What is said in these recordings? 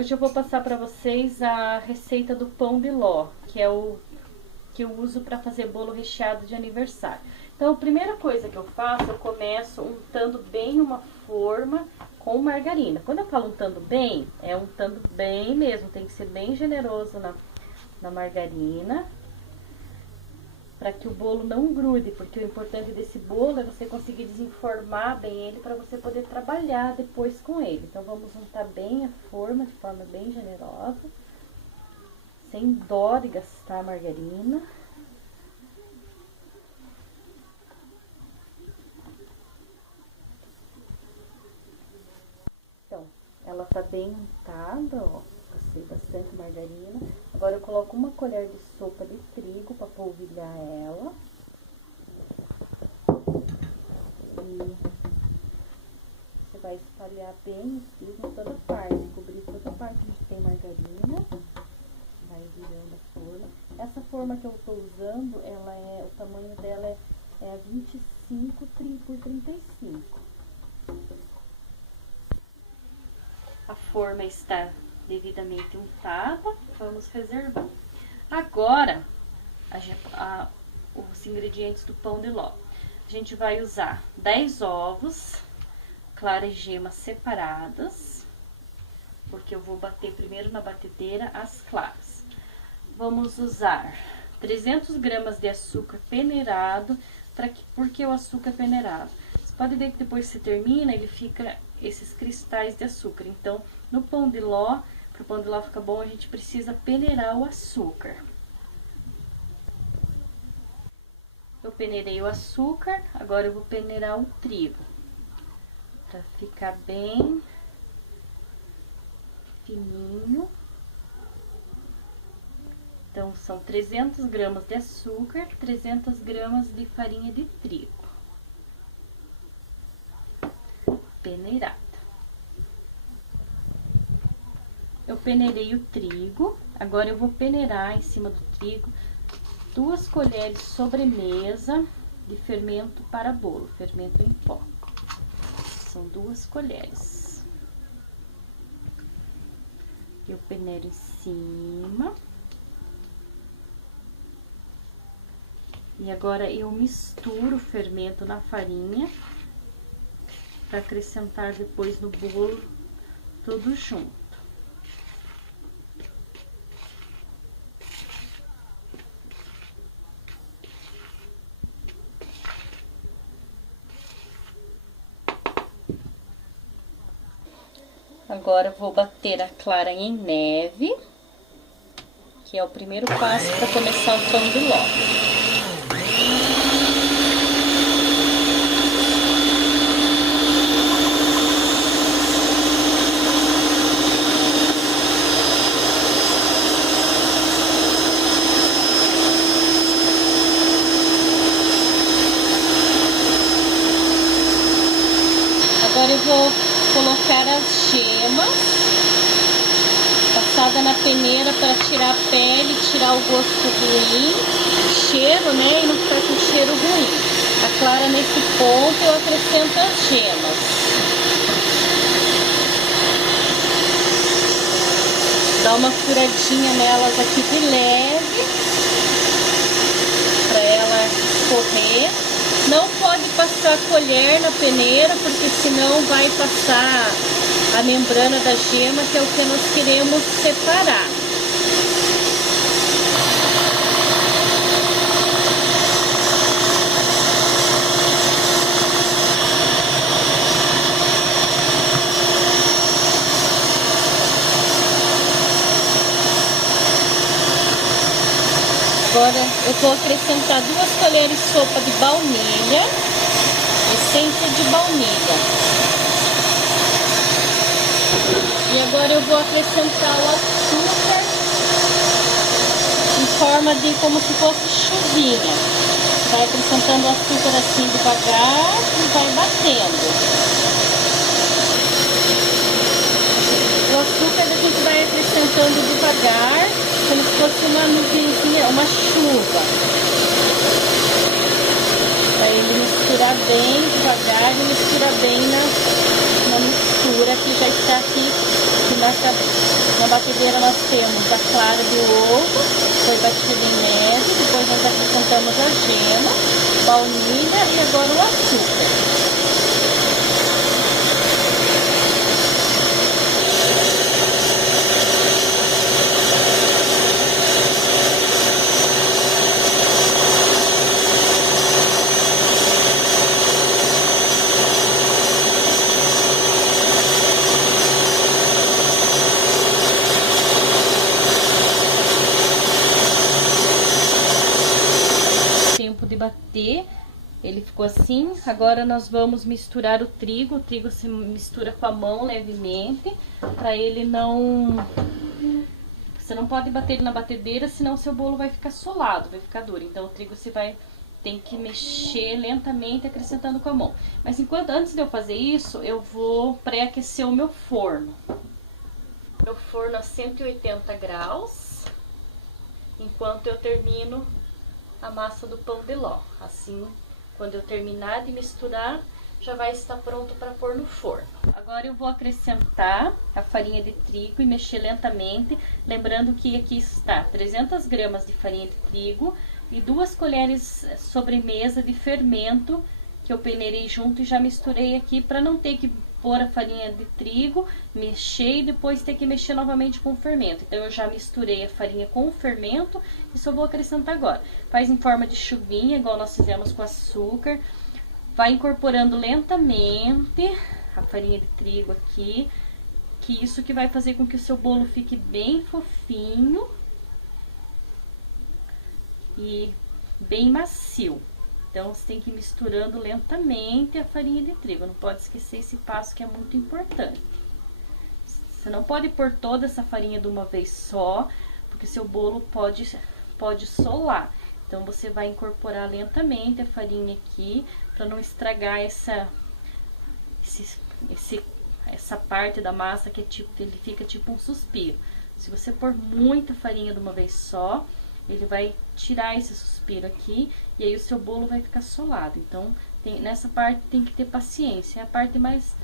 Hoje eu vou passar para vocês a receita do pão de ló, que é o que eu uso para fazer bolo recheado de aniversário. Então, a primeira coisa que eu faço, eu começo untando bem uma forma com margarina. Quando eu falo untando bem, é untando bem mesmo, tem que ser bem generoso na margarina, para que o bolo não grude, porque o importante desse bolo é você conseguir desenformar bem ele para você poder trabalhar depois com ele. Então vamos untar bem a forma, de forma bem generosa, sem dó de gastar a margarina. Então, ela tá bem untada, ó, gastei bastante margarina. Agora eu coloco uma colher de sopa de trigo para polvilhar ela. E você vai espalhar bem o trigo em toda parte, cobrir toda parte onde tem margarina. Vai virando a forma. Essa forma que eu tô usando, o tamanho dela é 25 por 35. A forma está devidamente untada, vamos reservar. Agora, os ingredientes do pão de ló. A gente vai usar 10 ovos, clara e gema separadas, porque eu vou bater primeiro na batedeira as claras. Vamos usar 300 gramas de açúcar peneirado, porque o açúcar peneirado? Você pode ver que depois que você termina, ele fica esses cristais de açúcar. Então, no pão de ló, para o pão de ló ficar bom, a gente precisa peneirar o açúcar. Eu peneirei o açúcar, agora eu vou peneirar o trigo, para ficar bem fininho. Então, são 300 gramas de açúcar, 300 gramas de farinha de trigo peneirada. Eu peneirei o trigo, agora eu vou peneirar em cima do trigo 2 colheres sobremesa de fermento para bolo, fermento em pó. São 2 colheres. Eu peneiro em cima. E agora eu misturo o fermento na farinha para acrescentar depois no bolo tudo junto. Agora eu vou bater a clara em neve, que é o primeiro passo para começar o pão de ló. Agora eu vou colocar as gemas passada na peneira para tirar a pele, tirar o gosto ruim, o cheiro, né? E não ficar com cheiro ruim. A clara, nesse ponto, eu acrescento as gemas. Dá uma furadinha nelas aqui de leve, para ela escorrer. Não pode passar colher na peneira, porque senão vai passar a membrana da gema, que é o que nós queremos separar. Agora eu vou acrescentar 2 colheres de sopa de baunilha, essência de baunilha. E agora eu vou acrescentar o açúcar em forma de como se fosse chuvinha. Vai acrescentando o açúcar assim devagar e vai batendo. O açúcar a gente vai acrescentando devagar, como se fosse uma nuvenzinha, uma chuva. Aí ele misturar bem devagar e misturar bem na mistura que já está aqui na cabeça. agora nós vamos misturar o trigo se mistura com a mão levemente, para ele não... Você não pode bater ele na batedeira, senão seu bolo vai ficar solado, vai ficar duro. Então o trigo você tem que mexer lentamente, acrescentando com a mão. Mas antes de eu fazer isso, eu vou pré-aquecer o meu forno. Meu forno a 180 graus, enquanto eu termino a massa do pão de ló. Assim, quando eu terminar de misturar, já vai estar pronto para pôr no forno. Agora eu vou acrescentar a farinha de trigo e mexer lentamente, lembrando que aqui está 300 gramas de farinha de trigo e 2 colheres sobremesa de fermento, que eu peneirei junto e já misturei aqui, para não ter que pôr a farinha de trigo, mexer e depois ter que mexer novamente com o fermento. Então eu já misturei a farinha com o fermento e só vou acrescentar agora. Faz em forma de chuvinha, igual nós fizemos com açúcar. Vai incorporando lentamente a farinha de trigo aqui, que isso que vai fazer com que o seu bolo fique bem fofinho e bem macio. Então, você tem que ir misturando lentamente a farinha de trigo. Não pode esquecer esse passo, que é muito importante. Você não pode pôr toda essa farinha de uma vez só, porque seu bolo pode solar. Então, você vai incorporar lentamente a farinha aqui, para não estragar essa parte da massa, que é tipo, ele fica tipo um suspiro. Se você pôr muita farinha de uma vez só, ele vai tirar esse suspiro aqui, e aí o seu bolo vai ficar solado. Então, nessa parte tem que ter paciência, é a parte mais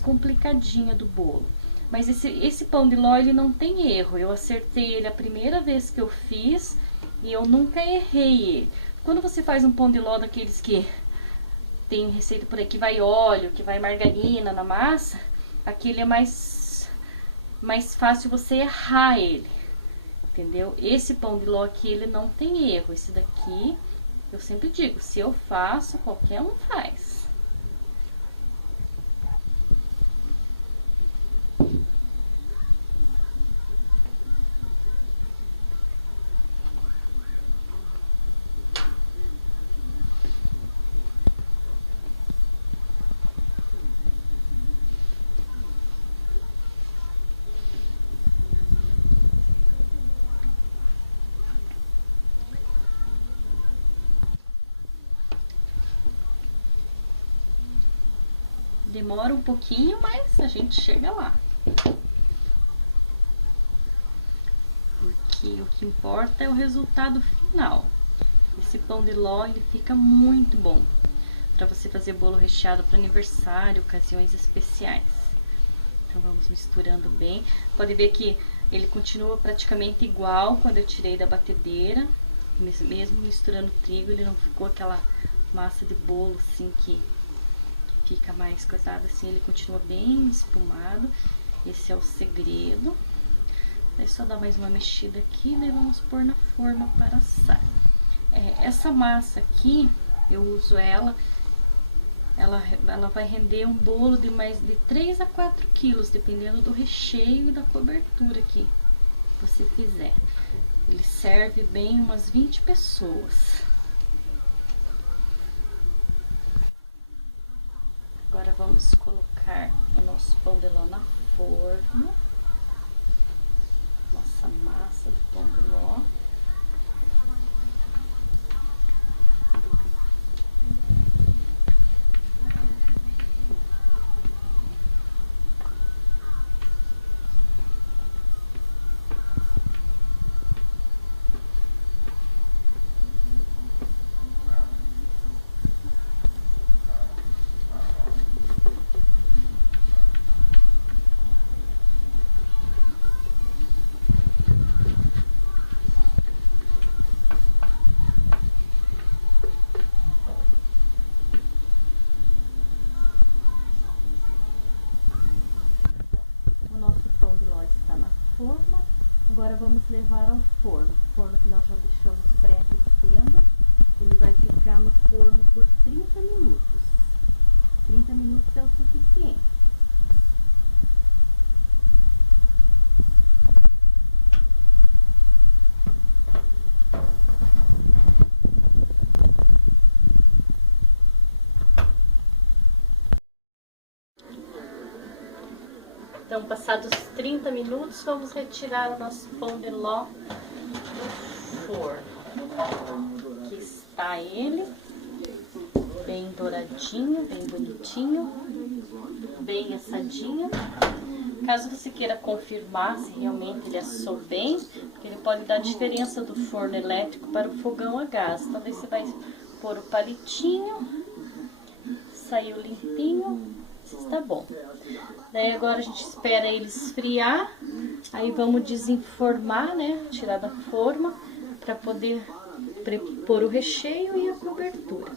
complicadinha do bolo. Mas esse pão de ló, ele não tem erro. Eu acertei ele a primeira vez que eu fiz, e eu nunca errei ele. Quando você faz um pão de ló daqueles que tem receita por aí que vai óleo, que vai margarina na massa, aquele é mais fácil você errar ele, entendeu? Esse pão de ló aqui, ele não tem erro. Esse daqui, eu sempre digo, se eu faço, qualquer um faz. Demora um pouquinho, mas a gente chega lá. O que importa é o resultado final. Esse pão de ló, ele fica muito bom para você fazer bolo recheado para aniversário, ocasiões especiais. Então, vamos misturando bem. Pode ver que ele continua praticamente igual quando eu tirei da batedeira. Mesmo misturando trigo, ele não ficou aquela massa de bolo assim que fica mais coisado, assim, ele continua bem espumado. Esse é o segredo. É só dar mais uma mexida aqui, e vamos pôr na forma para assar. Essa massa aqui, eu uso ela vai render um bolo de mais de 3 a 4 quilos, dependendo do recheio e da cobertura que você fizer. Ele serve bem umas 20 pessoas. Agora vamos colocar o nosso pão de ló na forma. Nossa massa do pão de ló. Agora vamos levar ao forno. O forno que nós já deixamos pré-aquecendo, ele vai ficar no forno por 30 minutos. 30 minutos é o suficiente. passados 30 minutos, vamos retirar o nosso pão de ló do forno. Aqui está ele, bem douradinho, bem bonitinho, bem assadinho. Caso você queira confirmar se realmente ele assou bem, porque ele pode dar diferença do forno elétrico para o fogão a gás. Então daí você vai pôr o palitinho, saiu limpinho, está bom. Daí agora a gente espera ele esfriar, aí vamos desenformar, né, tirar da forma para poder pôr o recheio e a cobertura.